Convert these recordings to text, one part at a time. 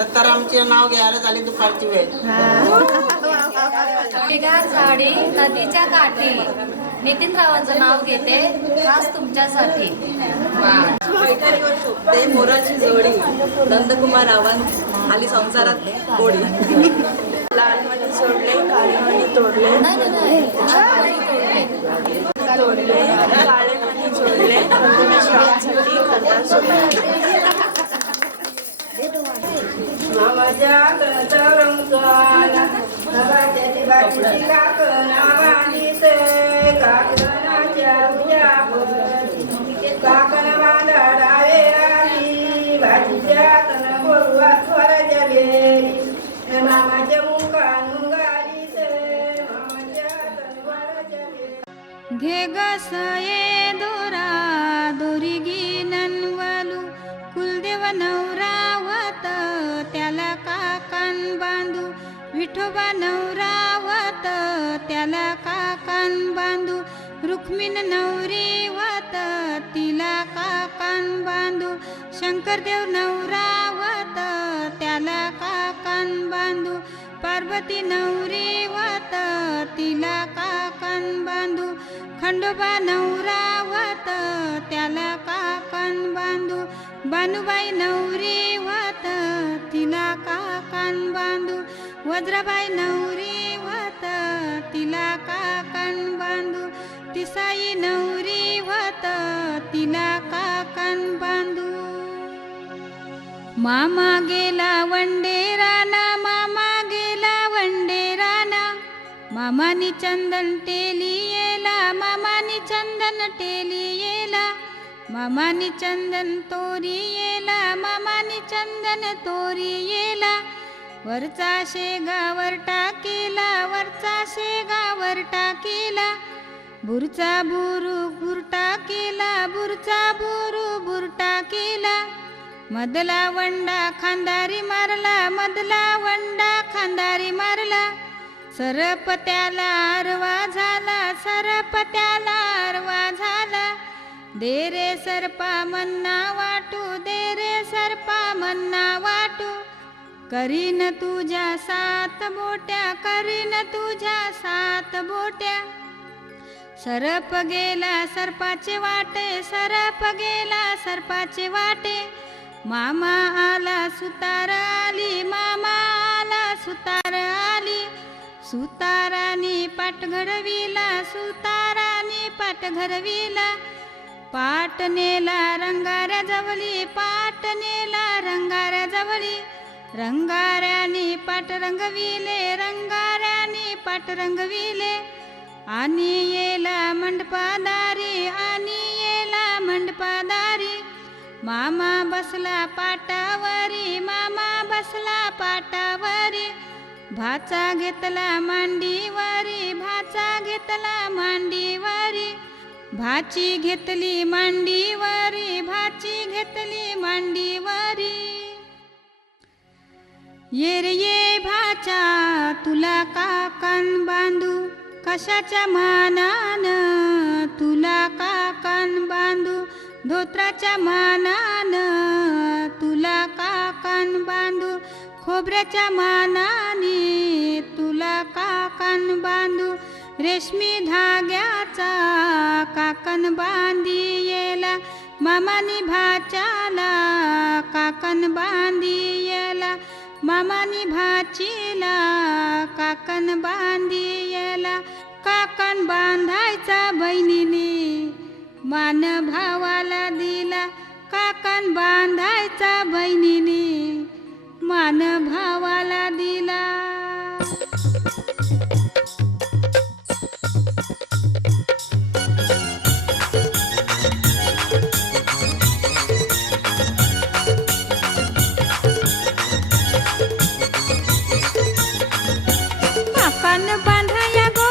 दत्तारामचे नाव घ्यायला झाली दुपारची वेळ. हिरवीगार झाडी नदीच्या काठी नितीनरावांचं नाव घेते खास तुमच्यासाठी. पैठणीवर शोभते मोराची जोडी नंदकुमार रावण आली संसारात गोडी. लालमणी सोडले काळेमणी तोडले तोडले काळेमणी जोडले नंदमेश्वरांसाठी खंडार सोडले. मामाच्या कणचा रंग आला नभाच्या बाजूची काकणा बांधिते काकणाच्या उजावर काकण बांधा डावे आली भाजीच्या तन गोरुवा स्वराच्या बेरी मामाच्या मुखानु गालीते मामाच्या तनवाराच्या बेरी. घे गसये दोरा दोरी गिननवलू कुलदेव नवरावत त्याला काकान बांधू विठोबा नवरावत त्याला काकान बांधू रुक्मिण नवरीवत तिला काकान बांधू शंकरदेव नवरावत त्याला काकान बांधू पार्वती नवरीवत तिला काकान बांधू खंडोबा नवरावत त्याला काकान बांधू बानुबाई नवरीवत तिला काकान बांधू वज्राबाई नवरीवत तिला काकान बांधू तिसाई नवरीवत तिला काकान बांधू. मामा गेला वंडेराना मामा गेला वंडेराना मामानी चंदन टेली येला मामानी चंदन टेली येला मामानी चंदन तोरी येला मामानी चंदन तोरी येला वरचा शेगावर टाकेला वरचा शेगावर टाकेला बुरचा बुरु बुरटा केला बुरचा बुरु बुरटा केला मधला वंडा खांदारी मारला मधला वंडा खांदारी मारला सरप त्याला आरवा झाला सरप त्याला आरवा झाला दे रे सरपा मन्ना वाटू दे रे सरपा मन्ना वाटू करीन तुझ्या सात बोट्या करीन तुझ्या सात बोट्या. सरप गेला सर्पाचे वाटे सरप गेला सर्पाचे वाटे मामा आला सुतार आली मामा आला सुतार आली सुतारानी पाट घडविला सुतारानी पाट घडविला पाट नेला रंगाऱ्या जवळी पाट नेला रंगाऱ्या जवळी रंगाऱ्यानी पाट रंगविले रंगाऱ्यानी पाट रंगविले आणि येला मंडपादारी आणि येला मंडपादारी मामा बसला पाटावरी मामा बसला पाटावरी भाचा घेतला मांडीवरी भाचा घेतला मांडीवरी भाची घेतली मांडीवरी भाची घेतली मांडीवरी. ये रे ये भाचा तुला काकान बांधू कशाच्या मानान तुला काकान बांधू धोत्राच्या मानान तुला काकान बांधू खोबऱ्याच्या मानाने तुला काकान बांधू रेशमी धाग्याचा काकन बांधी येला मामानी भाच्याला काकन बांधी येला मामानी भाचीला काकन बांधी येला काकन बांधायचा बहिणीने मान भावाला दिला काकन बांधायचा बहिणीने मान भावाला दिला. काकन बांधाया गो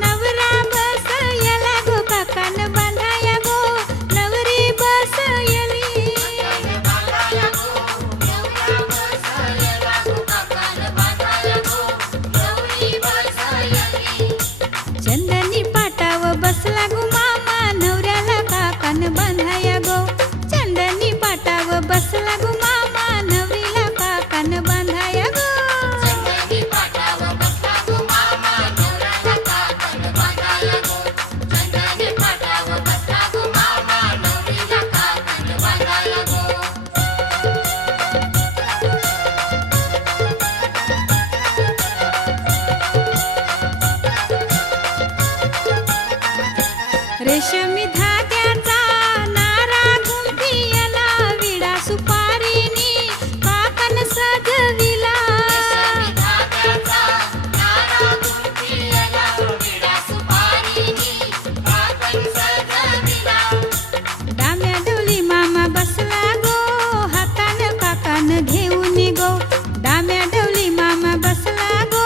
नवरा बस येला गो काकन बांधाया गो नवरी बस येली. रेशमी धाग्याचा नारा गुंफियला विडा सुपारीनी काकण सजविला डाम्या डोली मामा बसला गो हातान काकान घेऊन गो डाम्या डोली मामा बसला गो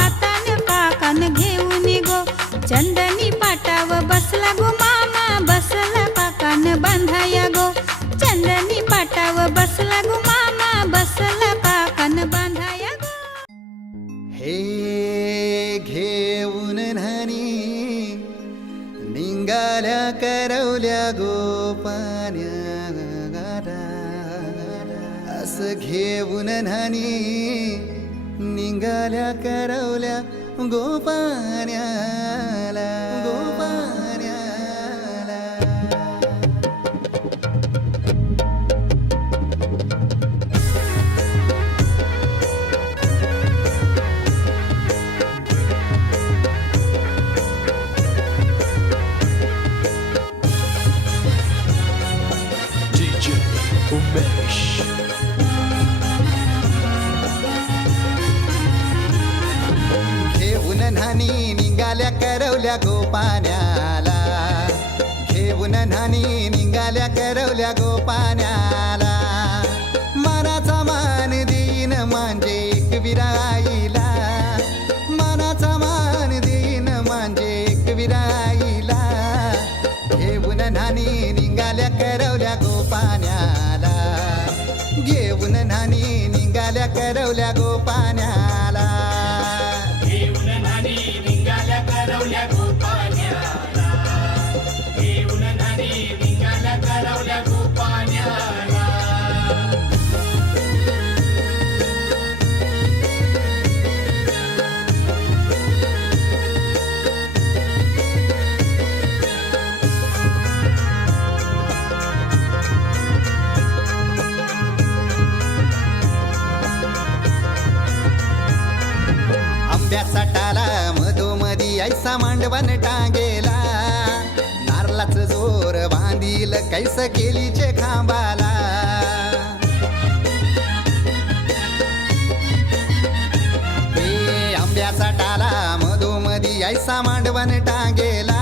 हातान काकान घेऊन गो चंदनी पाटाव बसला गो मामा बसला काकान बांधाया गो चंदनी पाटाव बसला गो मामा बसला काकान बांधाया गो हे घेऊन न्हाणी निंगाल्या करवल्या गोपान्या असं घेऊन न्हाणी निंगाल्या करवल्या गोपान्याला गोपान्याला DJ Umesh. घेऊन न्हाणी निघाल्या करवल्या गोपान्याला घेऊन न्हाणी निघाल्या करवल्या गोपान्याला मानाचा मान देईन म्हणजे एक विराईला मानाचा मान देईन म्हणजे एक विराईला घेऊन न्हाणी निघाल्या करवल्या गोपान्याला घेऊन न्हाणी निघाल्या करवल्या गोपान्याला आंब्याचा टाला मधोमधी ऐसा मांडवण टांगेला नारळाचं जोर बांधील कैस केलीचे खांबाला आंब्याचा टाला मधोमधी ऐसा मांडवण टांगेला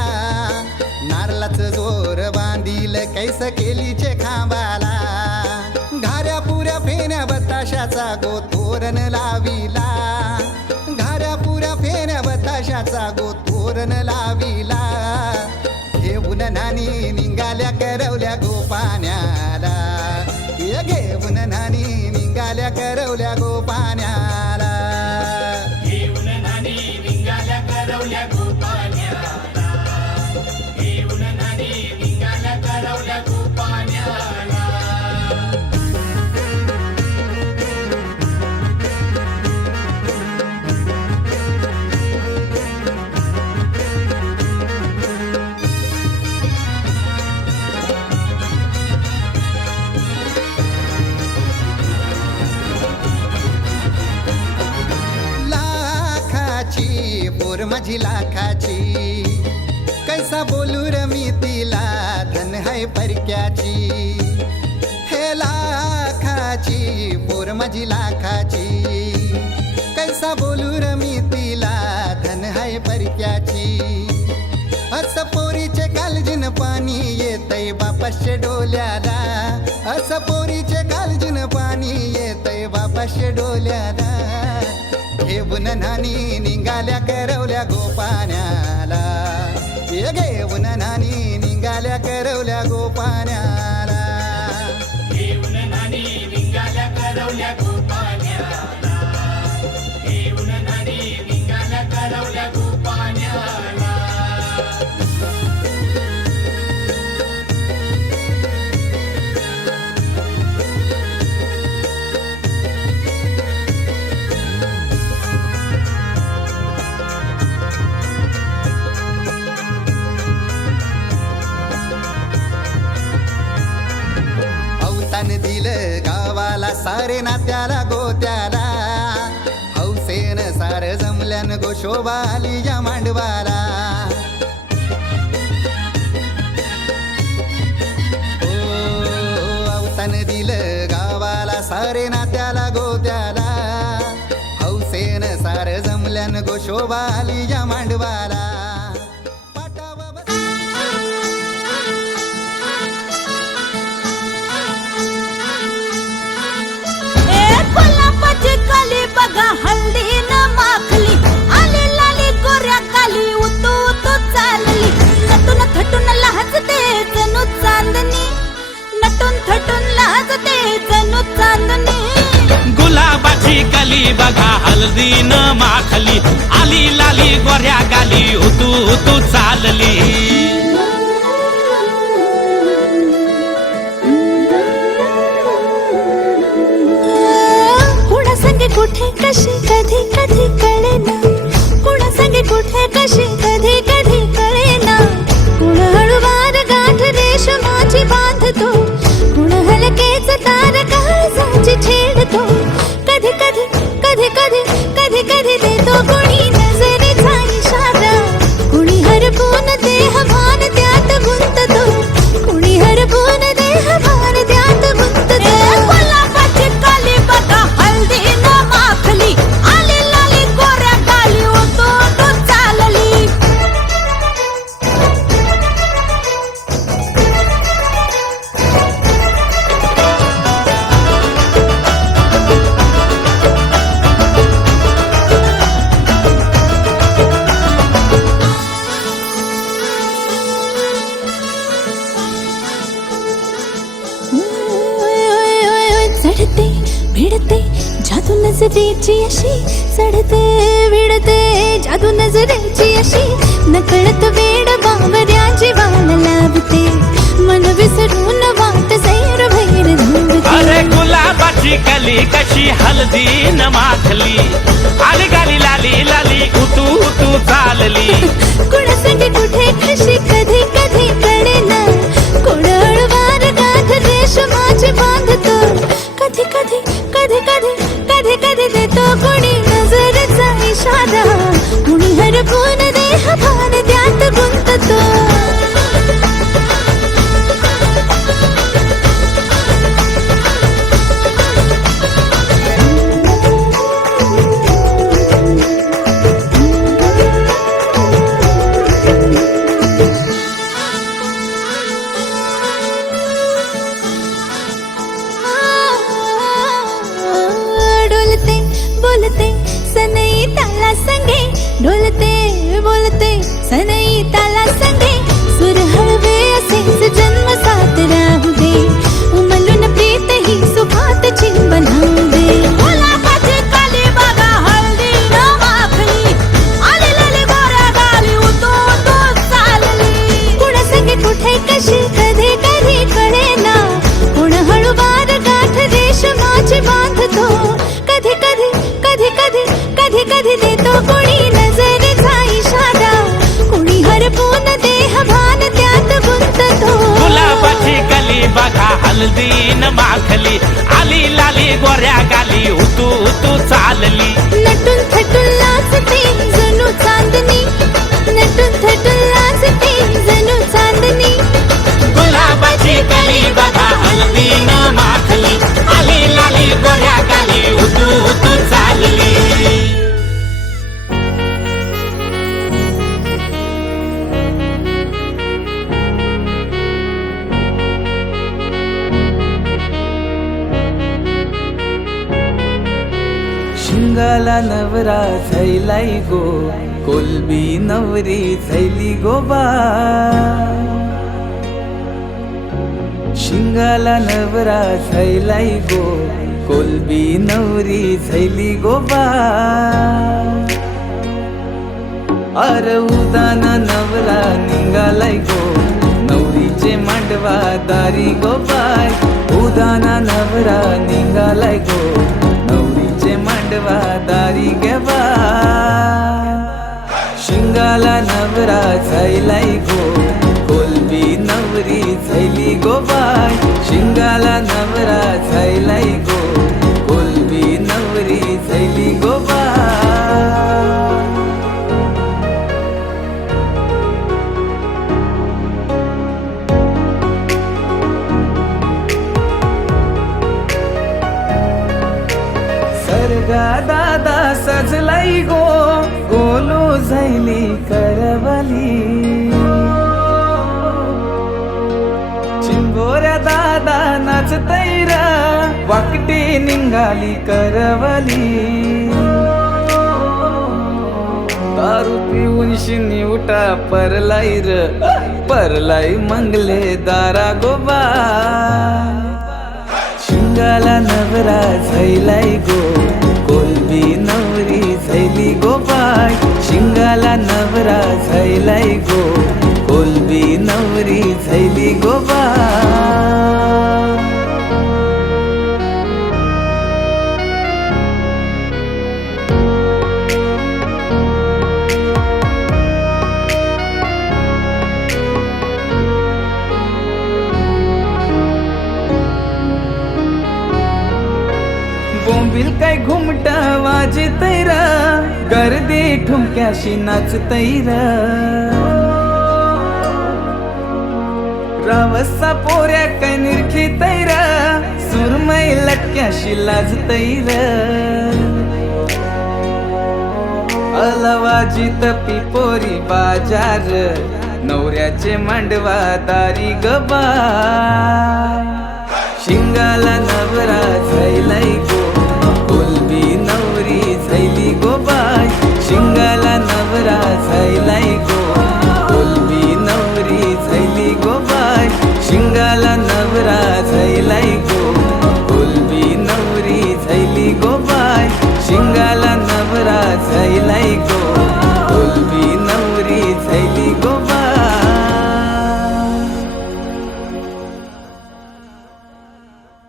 नारळाचं जोर बांधील कैस केलीचे खांबाला घाऱ्या पुऱ्या फेण्या बताशाचा गोतोरण लाविला घाऱ्या पुऱ्या फेण्या बताशाचा गोतोरण लाविला घेऊन न्हाणी निघाल्या करवल्या गोपान्याला घेऊन न्हाणी निघाल्या करवल्या गोपान्याला घेऊन न्हाणी निघाल्या करवल्या गोपान्याला घेऊन न्हाणी निघाल्या करवल्या गोपान्याला पोर माझी लाखाची कैसा बोलू र मी तिला धन है परक्याची हे लाखाची पोर माझी लाखाची कैसा बोलू र मी तिला धन है परक्याची अस पोरीचे कालजीन पाणी येतय बापाशे डोल्याला अस पोरीचे कालजीन पाणी येतय बापाशे डोल्याला घेऊन न्हाणी निघाल्या करवल्या गोपान्याला घेऊन न्हाणी निघाल्या करवल्या गोपान्याला घेऊन न्हाणी निघाल्या करवल्या गोपान्याला घेऊन न्हाणी निघाल्या करवल्या गोपान्याला दिलं गावाला सारे नात्याला गोत्याला हौसेन सार जमल्यान गोशोबा आली या मांडवाला शोभा आली या मांडवाला पाटावा गुलाबाची कली बघा हल्ली न माखली आली लाली गोऱ्या काली उतू उतू चालली नटून थटून लाजते जणू चांदणी नटून थटून लाजते जणू चांदणी गुलाबाची कली बघा हल्दी न माखली आली लाली गोऱ्या गाली उतू उतू चालली संगे कुठे कशी कधी कधी कळेना कुणा संगे कुठे कशी कधी कधी कळेना कुण हळूवार गाठ रेशमाची बांधतो कुण हलकेच तार काळजाची छेडतो कधी कधी कधी कधी कधी कधी देतो कुणी नजरेचा इशारा कुणी हरपून देह भान त्यात गुंततो कुणी हरपून देह भान त्यात गुंततो गुलाबाची काली बघा हल्दी आली लाली गोऱ्या गाली उतू उतू चालली चढते भिडते जादू नजरेची अशी चढते भिडते जादू नजरेची अशी नकळत वेड बावऱ्याची वाल लावते मन विसरून वाट सैर भैर धावते अरे गुलाबाची कली कशी हल्दी न माखली आली गाली लाली लाली उतू उतू चालली कुणा संगे कुठे कशी कधी कधी कळेना कुण हळूवार गाठ रेशमाची बांधतो कधी कधी कधी कधी कधी कधी देतो कुणी नजरेचा इशारा कुणी हरपून देह भान त्यात गुंततो डोलते बोलते सनई ताला संगे डोलते बोलते सनई ताला संगे सुर हळवे असेच जन्म साथ राहू दे उमलून प्रीत ही सुखात चिन बनवू दे गुलाबाची काली बघा हल्दी न माखली आली लाली गोऱ्या गाली उतू उतू चालली कुणा संगे कुठे कशी कधी कधी कळेना कुण हळूवार गाठ रेशमाची बांधतो कधी कधी कधी कधी कधी कधी देतो कुणी नजरेचा इशारा कुणी हरपून देह भान त्यात गुंततो गुलाबाची कली बघा हल्दी न माखली आली लाली गोऱ्या गाली उतू उतू चालली नटून थटून लाजते जणू चांदणी नटून थटून लाजते जणू चांदणी गुलाबाची कली बघा हल्दी न माखली आली लाली गोऱ्या गाली उतू उतू चालली शिंगाला नवरा झैलाई गो कोलबी नवरी झैली गो बा शिंगाला नवरा झैलाई गो कोलबी नवरी झैली गो बा अर उदाना नवरा निघालाय गो नवरीचे मांडवा दारी गो बाय उदाना नवरा निघालाय गो नवरीचे मांडवा दारी गे बा शिंगाला नवरा झैलाई गो कोलबी नवरी झैली गो बाय शिंगाला नवरा झैलाई गो कोलबी नवरी झैली गो बाय सरगा दादा सजलाई गो गोल झैली करवली चिंबोऱ्या दादा नाचतैर वाकटी निघाली करवली दारू पिऊन शिनी उठा परलाई र परलाई मंगले दारा गोबा शिंगाला नवरा झैलाई गो कोलबी नवरी झैली गोबाय शिंगाला नवरा झैलाई गो कोलबी नवरी झैली गोबाय बोंबिल काय घुमट वाजतैर गर्दी ठुमक्याशी नाचतैर रावसा पोऱ्या काय निरखितैर सुरमई लटक्याशी लाजतैर अलवाजित पिपोरी बाजार नवऱ्याचे मांडवा दारी गबा शिंगाला नवरा झैलाई गो कोलबी नवरी झैली गोबाय शिंगाला नवरा झैलाई गो कोलबी नवरी झैली गोबाय शिंगाला नवरा झैलाई गो कोलबी नवरी झैली गोबाय शिंगाला नवरा झैलाई गो